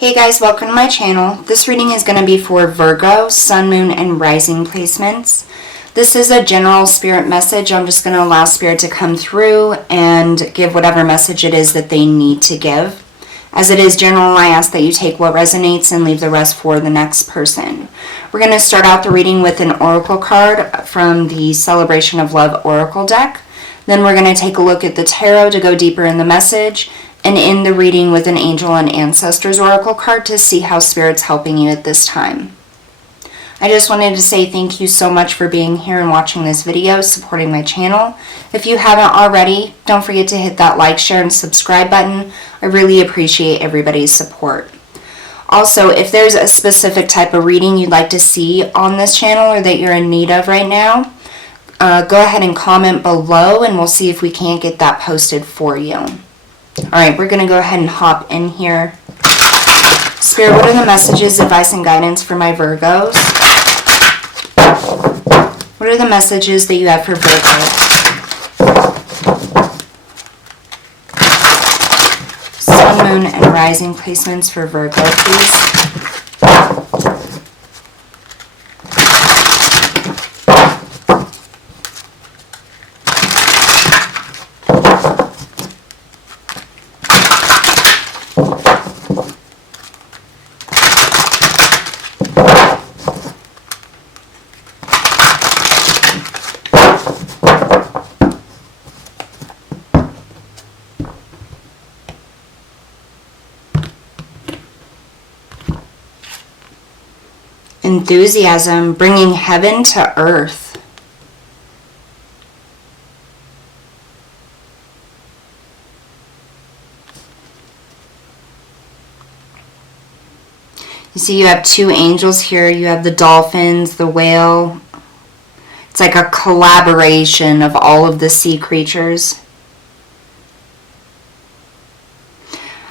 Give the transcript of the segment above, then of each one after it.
Hey guys, welcome to my channel. This reading is going to be for Virgo, Sun, Moon, and Rising placements. This is a general spirit message. I'm just going to allow spirit to come through and give whatever message it is that they need to give. As it is general, I ask that you take what resonates and leave the rest for the next person. We're going to start out the reading with an oracle card from the Celebration of Love Oracle deck. Then we're going to take a look at the tarot to go deeper in the message, and end the reading with an angel and ancestors oracle card to see how spirit's helping you at this time. I just wanted to say thank you so much for being here and watching this video, supporting my channel. If you haven't already, don't forget to hit that like, share, and subscribe button. I really appreciate everybody's support. Also, if there's a specific type of reading you'd like to see on this channel or that you're in need of right now, go ahead and comment below and we'll see if we can't get that posted for you. Alright, we're going to go ahead and hop in here. Spirit, what are the messages, advice, and guidance for my Virgos? What are the messages that you have for Virgo? Sun, Moon, and Rising placements for Virgo, please. Enthusiasm, bringing heaven to earth. You see you have two angels here. You have the dolphins, the whale. It's like a collaboration of all of the sea creatures.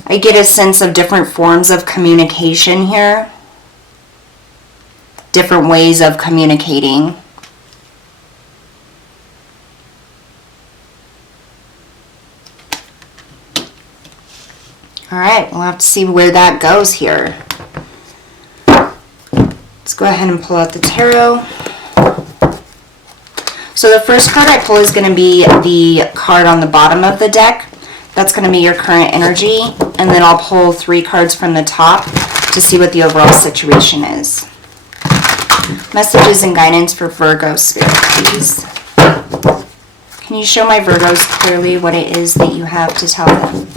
I get a sense of different forms of communication here. Different ways of communicating. Alright, we'll have to see where that goes here. Let's go ahead and pull out the tarot. So the first card I pull is going to be the card on the bottom of the deck. That's going to be your current energy. And then I'll pull 3 cards from the top to see what the overall situation is. Messages and guidance for Virgo spirit, please. Can you show my Virgos clearly what it is that you have to tell them?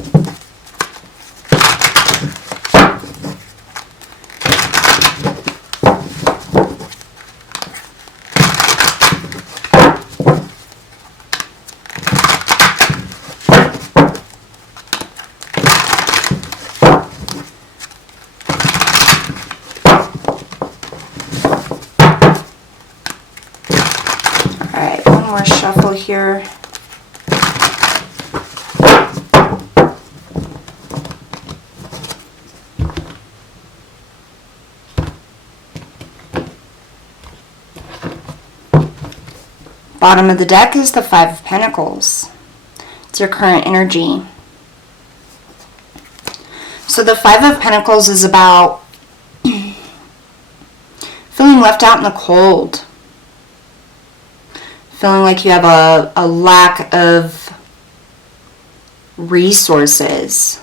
More shuffle here. Bottom of the deck is the 5 of Pentacles. It's your current energy. So the 5 of Pentacles is about feeling left out in the cold. Feeling like you have a lack of resources.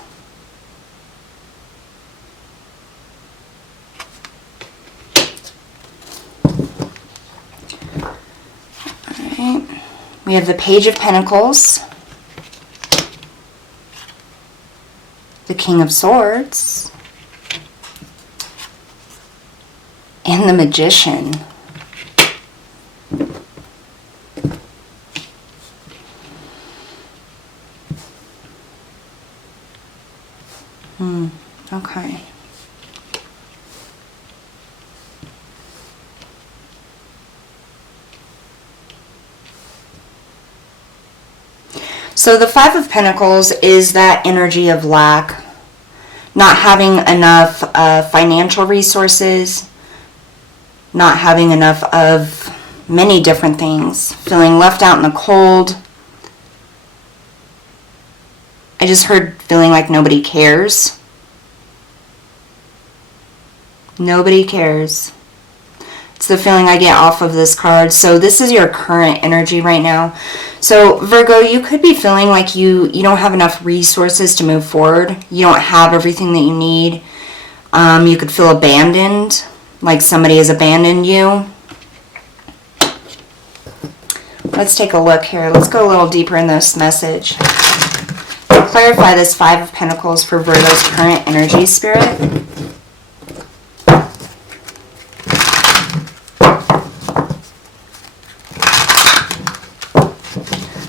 Alright. We have the Page of Pentacles, the King of Swords, and the Magician. Okay. So the 5 of Pentacles is that energy of lack, not having enough financial resources, not having enough of many different things, feeling left out in the cold, I just heard feeling like nobody cares. Nobody cares. It's the feeling I get off of this card. So this is your current energy right now. So Virgo, you could be feeling like you don't have enough resources to move forward. You don't have everything that you need. You could feel abandoned, like somebody has abandoned you. Let's take a look here. Let's go a little deeper in this message. Clarify this Five of Pentacles for Virgo's current energy, Spirit.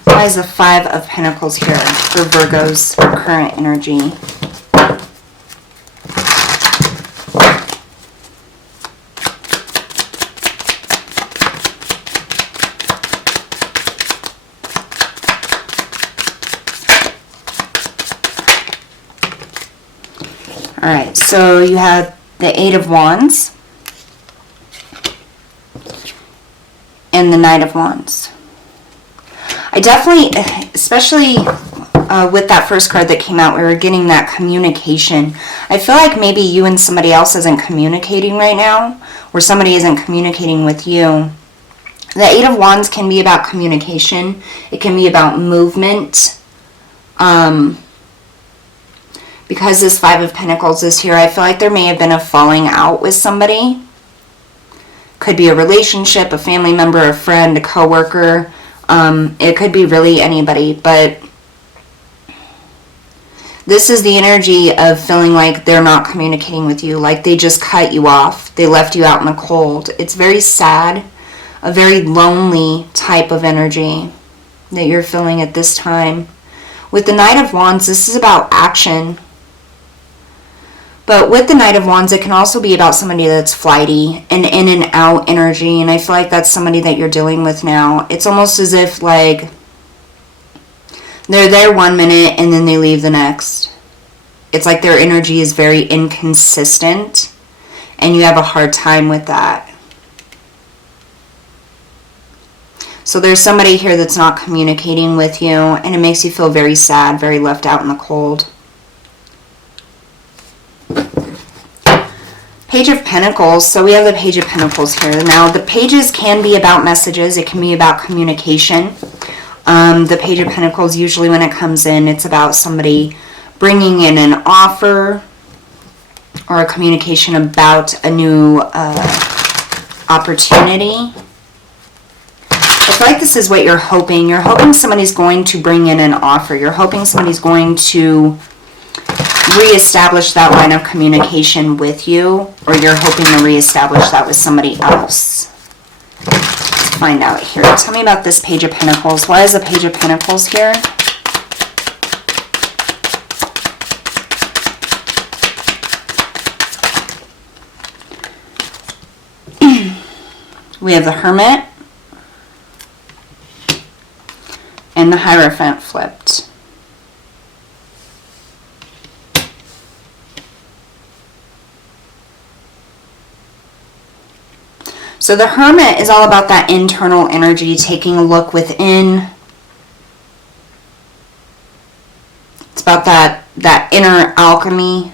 Why is the Five of Pentacles here for Virgo's current energy? Alright, so you have the Eight of Wands and the Knight of Wands. I definitely, especially with that first card that came out, we were getting that communication. I feel like maybe you and somebody else isn't communicating right now, or somebody isn't communicating with you. The Eight of Wands can be about communication. It can be about movement. Because this Five of Pentacles is here, I feel like there may have been a falling out with somebody. Could be a relationship, a family member, a friend, a coworker. It could be really anybody, but this is the energy of feeling like they're not communicating with you, like they just cut you off. They left you out in the cold. It's very sad, a very lonely type of energy that you're feeling at this time. With the Knight of Wands, this is about action. But with the Knight of Wands, it can also be about somebody that's flighty and in and out energy. And I feel like that's somebody that you're dealing with now. It's almost as if like they're there 1 minute and then they leave the next. It's like their energy is very inconsistent and you have a hard time with that. So there's somebody here that's not communicating with you and it makes you feel very sad, very left out in the cold. Page of Pentacles. So we have the Page of Pentacles here. Now, the pages can be about messages. It can be about communication. The Page of Pentacles, usually when it comes in, it's about somebody bringing in an offer or a communication about a new opportunity. I feel like this is what you're hoping. You're hoping somebody's going to bring in an offer. You're hoping somebody's going to reestablish that line of communication with you, or you're hoping to reestablish that with somebody else. Let's find out here. Tell me about this Page of Pentacles. Why is the Page of Pentacles here? We have the Hermit and the Hierophant flipped. So the Hermit is all about that internal energy, taking a look within. It's about that inner alchemy.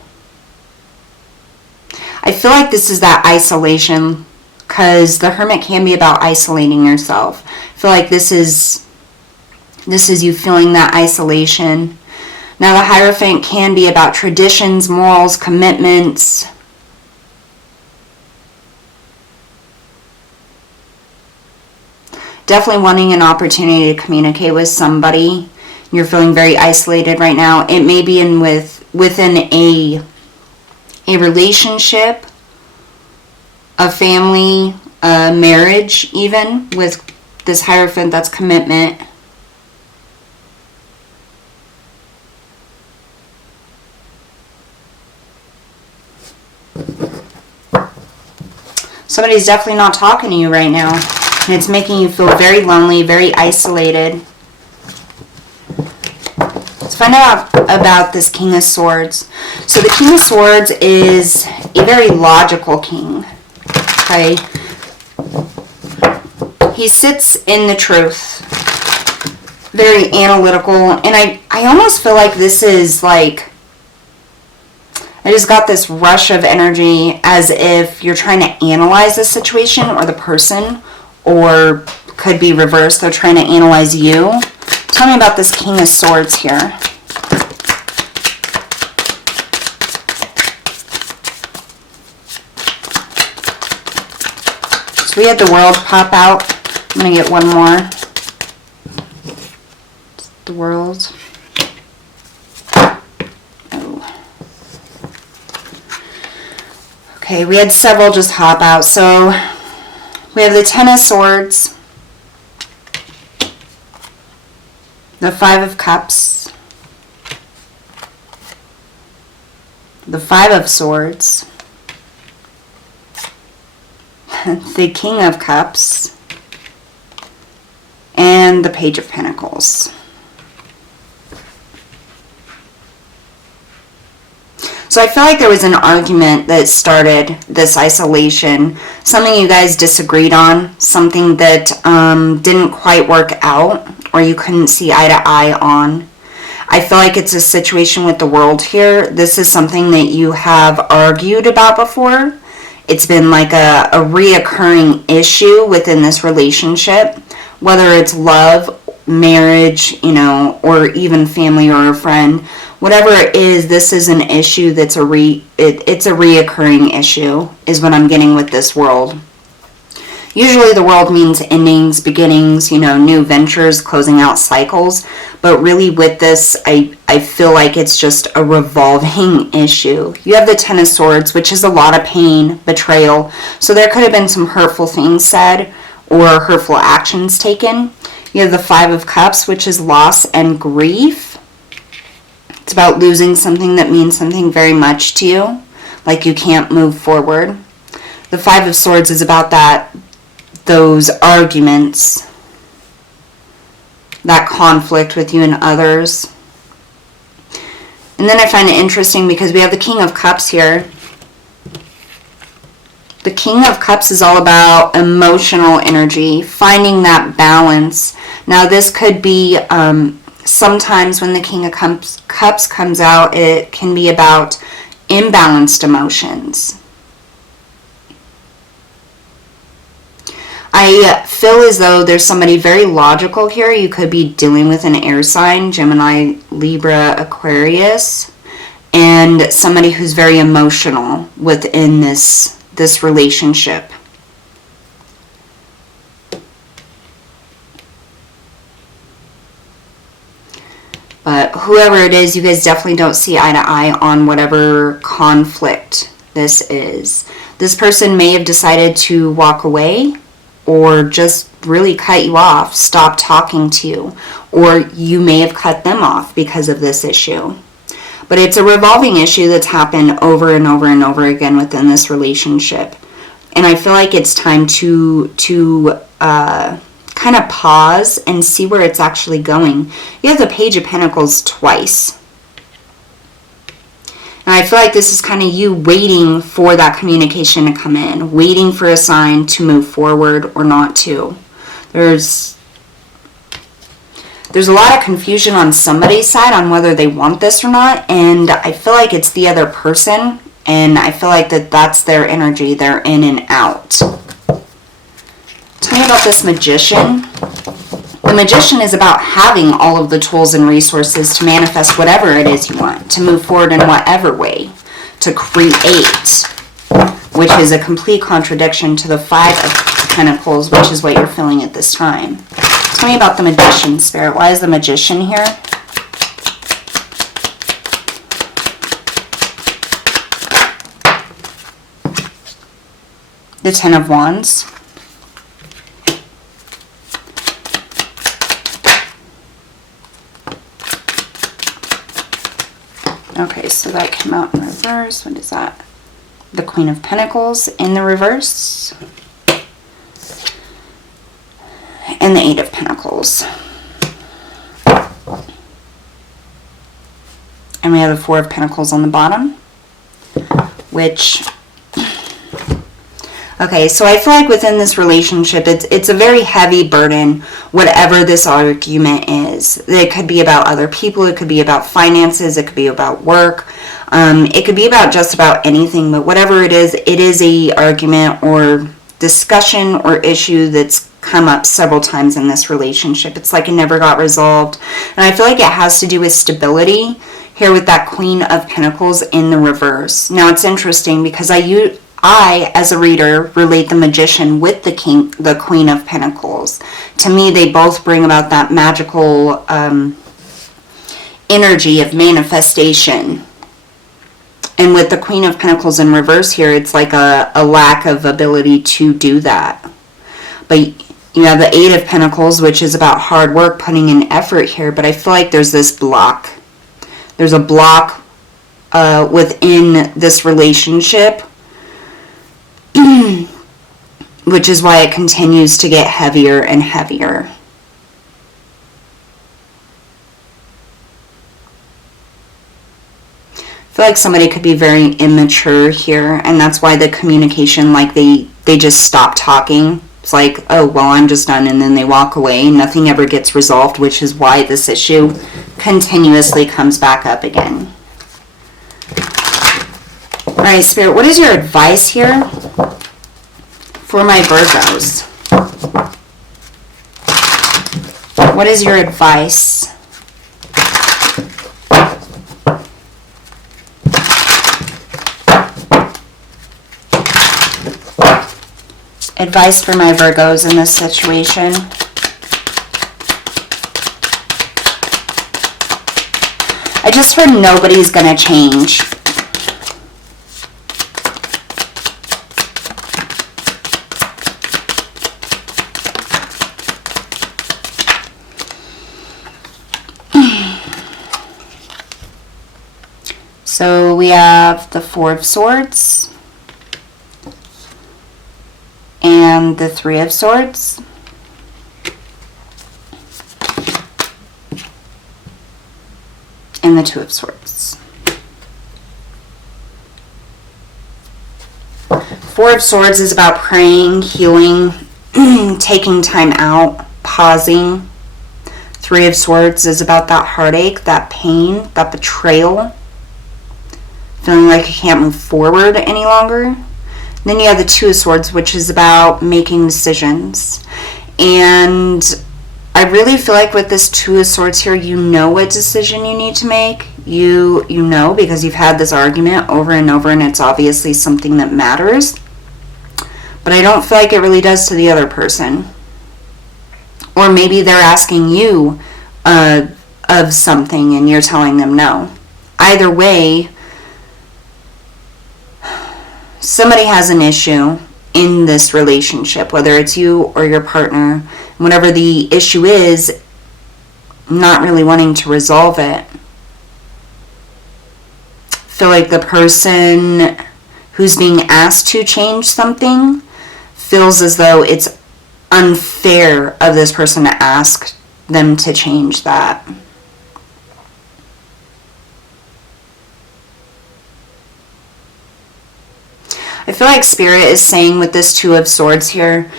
I feel like this is that isolation, because the Hermit can be about isolating yourself. I feel like this is you feeling that isolation. Now the Hierophant can be about traditions, morals, commitments. Definitely wanting an opportunity to communicate with somebody. You're feeling very isolated right now. It may be within a relationship, a family, a marriage even. With this Hierophant, that's commitment. Somebody's definitely not talking to you right now. And it's making you feel very lonely, very isolated. Let's find out about this King of Swords. So the King of Swords is a very logical king. Okay? He sits in the truth. Very analytical. And I almost feel like this is like I just got this rush of energy as if you're trying to analyze the situation or the person, or could be reversed. They're trying to analyze you. Tell me about this King of Swords here. So we had the World pop out. I'm going to get one more. The World. Okay, we had several just hop out. So we have the Ten of Swords, the Five of Cups, the Five of Swords, the King of Cups, and the Page of Pentacles. So I feel like there was an argument that started this isolation, something you guys disagreed on, something that didn't quite work out, or you couldn't see eye to eye on. I feel like it's a situation with the World here. This is something that you have argued about before. It's been like a reoccurring issue within this relationship, whether it's love, marriage, you know, or even family or a friend. Whatever it is, this is an issue that's it's a reoccurring issue, is what I'm getting with this World. Usually the World means endings, beginnings, you know, new ventures, closing out cycles. But really with this, I feel like it's just a revolving issue. You have the Ten of Swords, which is a lot of pain, betrayal. So there could have been some hurtful things said or hurtful actions taken. You have the Five of Cups, which is loss and grief. It's about losing something that means something very much to you, like you can't move forward. The Five of Swords is about those arguments, that conflict with you and others. And then I find it interesting because we have the King of Cups here. The King of Cups is all about emotional energy, finding that balance. Now this could be sometimes when the King of Cups comes out, it can be about imbalanced emotions. I feel as though there's somebody very logical here. You could be dealing with an air sign, Gemini, Libra, Aquarius, and somebody who's very emotional within this relationship. But whoever it is, you guys definitely don't see eye to eye on whatever conflict this is. This person may have decided to walk away or just really cut you off, stop talking to you, or you may have cut them off because of this issue. But it's a revolving issue that's happened over and over and over again within this relationship. And I feel like it's time to kind of pause and see where it's actually going. You have the Page of Pentacles twice. And I feel like this is kind of you waiting for that communication to come in, waiting for a sign to move forward or not to. There's a lot of confusion on somebody's side on whether they want this or not, and I feel like it's the other person, and I feel like that's their energy. They're in and out. Tell me about this Magician. The Magician is about having all of the tools and resources to manifest whatever it is you want, to move forward in whatever way, to create, which is a complete contradiction to the Five of Pentacles, which is what you're feeling at this time. Tell me about the Magician, Spirit. Why is the Magician here? The Ten of Wands. Okay, so that came out in reverse. What is that? The Queen of Pentacles in the reverse. And the Eight of Pentacles. And we have the Four of Pentacles on the bottom, which Okay, so I feel like within this relationship, it's a very heavy burden, whatever this argument is. It could be about other people, it could be about finances, it could be about work, it could be about just about anything, but whatever it is a argument or discussion or issue that's come up several times in this relationship. It's like it never got resolved, and I feel like it has to do with stability here with that Queen of Pentacles in the reverse. Now, it's interesting because I, as a reader, relate the Magician with the Queen of Pentacles. To me, they both bring about that magical energy of manifestation. And with the Queen of Pentacles in reverse here, it's like a lack of ability to do that. But you have the Eight of Pentacles, which is about hard work, putting in effort here. But I feel like there's this block. There's a block within this relationship, which is why it continues to get heavier and heavier. I feel like somebody could be very immature here, and that's why the communication, like they just stop talking. It's like, oh, well, I'm just done, and then they walk away. Nothing ever gets resolved, which is why this issue continuously comes back up again. All right, Spirit, what is your advice here for my Virgos? What is your advice? Advice for my Virgos in this situation. I just heard nobody's gonna change. So we have the Four of Swords and the Three of Swords. And the Two of Swords. Four of Swords is about praying, healing, taking time out, pausing. Three of Swords is about that heartache, that pain, that betrayal. Feeling like you can't move forward any longer. Then you have the Two of Swords, which is about making decisions. And I really feel like with this Two of Swords here, you know what decision you need to make. You know, because you've had this argument over and over, and it's obviously something that matters. But I don't feel like it really does to the other person. Or maybe they're asking you of something and you're telling them no. Either way, somebody has an issue in this relationship, whether it's you or your partner. Whatever the issue is, not really wanting to resolve it. Feel like the person who's being asked to change something feels as though it's unfair of this person to ask them to change that. I feel like Spirit is saying with this Two of Swords here,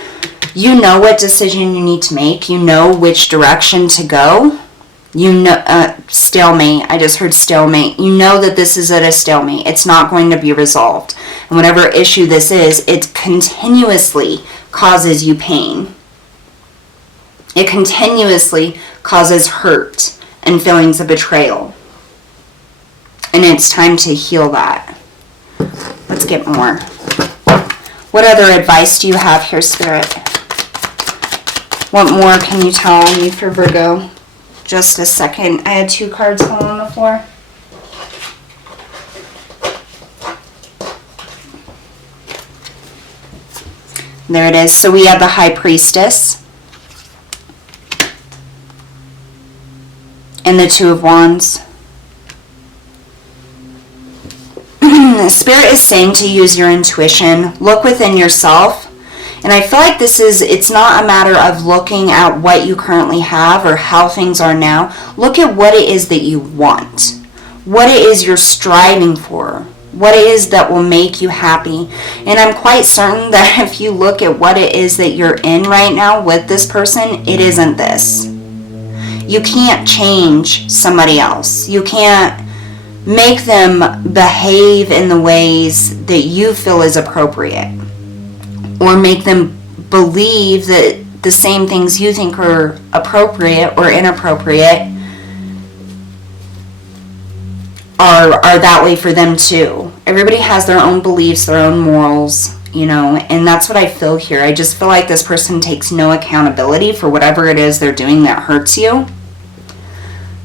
you know what decision you need to make. You know which direction to go. You know, stalemate. I just heard stalemate. You know that this is at a stalemate. It's not going to be resolved. And whatever issue this is, it continuously causes you pain. It continuously causes hurt and feelings of betrayal. And it's time to heal that. Let's get more. What other advice do you have here, Spirit? What more can you tell me for Virgo? Just a second. I had two cards fall on the floor. There it is. So we have the High Priestess and the Two of Wands. Spirit is saying to use your intuition, look within yourself. And I feel like it's not a matter of looking at what you currently have or how things are now. Look at what it is that you want. What it is you're striving for. what it is that will make you happy. And I'm quite certain that if you look at what it is that you're in right now with this person, it isn't this. You can't change somebody else. You can't make them behave in the ways that you feel is appropriate, or make them believe that the same things you think are appropriate or inappropriate are that way for them too. Everybody has their own beliefs, their own morals, you know, and that's what I feel here. I just feel like this person takes no accountability for whatever it is they're doing that hurts you.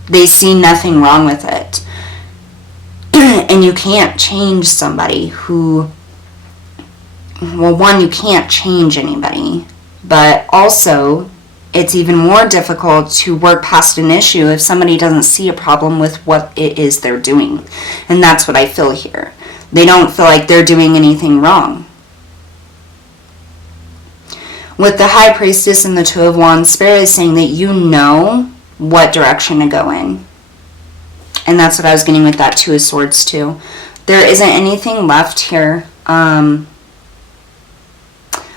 They see nothing wrong with it. And you can't change somebody who, well, one, you can't change anybody, but also it's even more difficult to work past an issue if somebody doesn't see a problem with what it is they're doing. And that's what I feel here. They don't feel like they're doing anything wrong. With the High Priestess and the Two of Wands, Spirit is saying that you know what direction to go in. And that's what I was getting with that Two of Swords too. There isn't anything left here.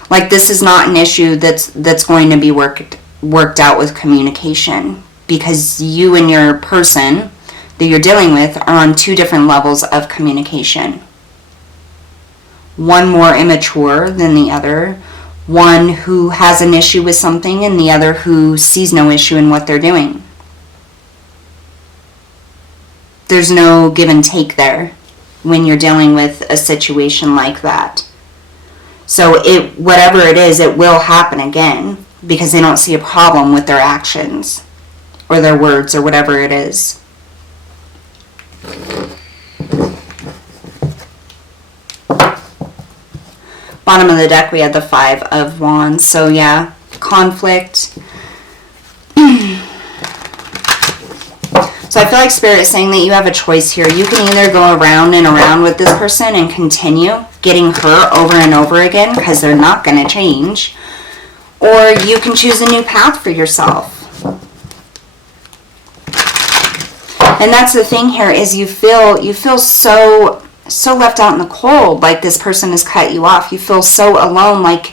Like, this is not an issue that's going to be worked out with communication, because you and your person that you're dealing with are on two different levels of communication. One more immature than the other. One who has an issue with something, and the other who sees no issue in what they're doing. There's no give and take there when you're dealing with a situation like that. So whatever it is, it will happen again, because they don't see a problem with their actions or their words or whatever it is. Bottom of the deck, we had the Five of Wands. So yeah, conflict. So I feel like Spirit is saying that you have a choice here. You can either go around and around with this person and continue getting hurt over and over again, because they're not going to change, or you can choose a new path for yourself. And that's the thing here, is you feel so left out in the cold, like this person has cut you off. You feel so alone, like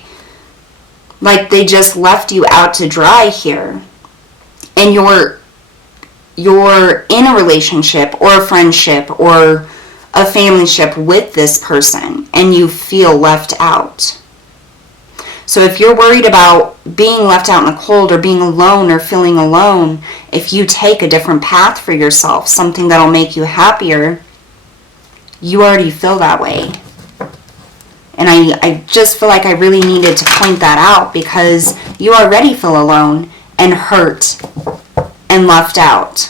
they just left you out to dry here. And you're in a relationship or a friendship or a familyship with this person, and you feel left out. So if you're worried about being left out in the cold or being alone or feeling alone, if you take a different path for yourself, something that'll make you happier, you already feel that way. And I just feel like I really needed to point that out, because you already feel alone and hurt and left out.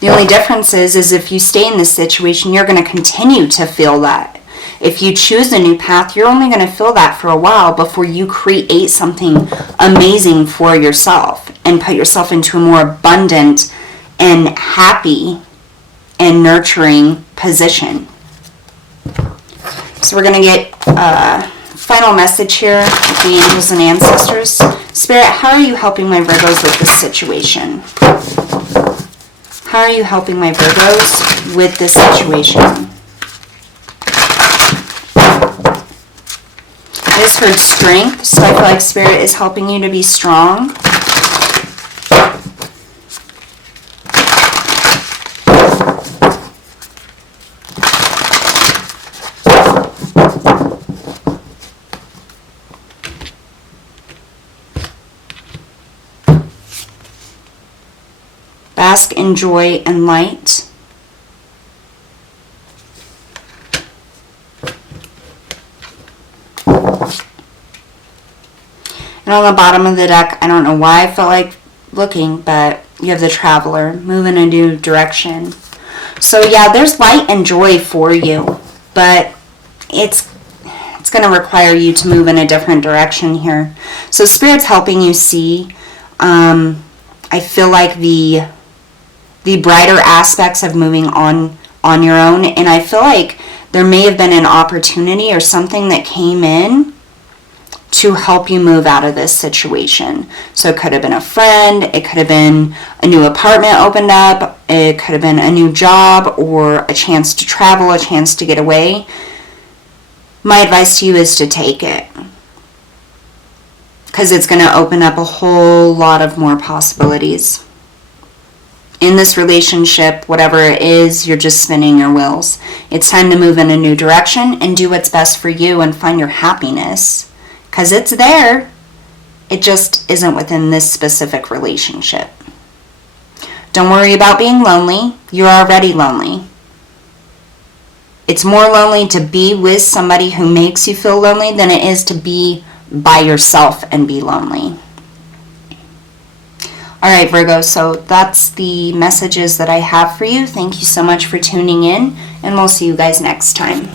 The only difference is if you stay in this situation, you're going to continue to feel that. If you choose a new path, you're only going to feel that for a while before you create something amazing for yourself and put yourself into a more abundant and happy and nurturing position. So we're going to get a final message here with the angels and ancestors. Spirit, how are you helping my Virgos with this situation? How are you helping my Virgos with this situation? I just heard strength, so I feel like Spirit is helping you to be strong. Bask in joy and light. And on the bottom of the deck, I don't know why I felt like looking, but you have the Traveler, move in a new direction. So yeah, there's light and joy for you, but it's going to require you to move in a different direction here. So Spirit's helping you see, I feel like the brighter aspects of moving on your own, and I feel like there may have been an opportunity or something that came in to help you move out of this situation. So it could have been a friend, it could have been a new apartment opened up, it could have been a new job, or a chance to travel, a chance to get away. My advice to you is to take it, because it's going to open up a whole lot of more possibilities. In this relationship, whatever it is, you're just spinning your wheels. It's time to move in a new direction and do what's best for you and find your happiness, because it's there. It just isn't within this specific relationship. Don't worry about being lonely. You're already lonely. It's more lonely to be with somebody who makes you feel lonely than it is to be by yourself and be lonely. Alright, Virgo, so that's the messages that I have for you. Thank you so much for tuning in, and we'll see you guys next time.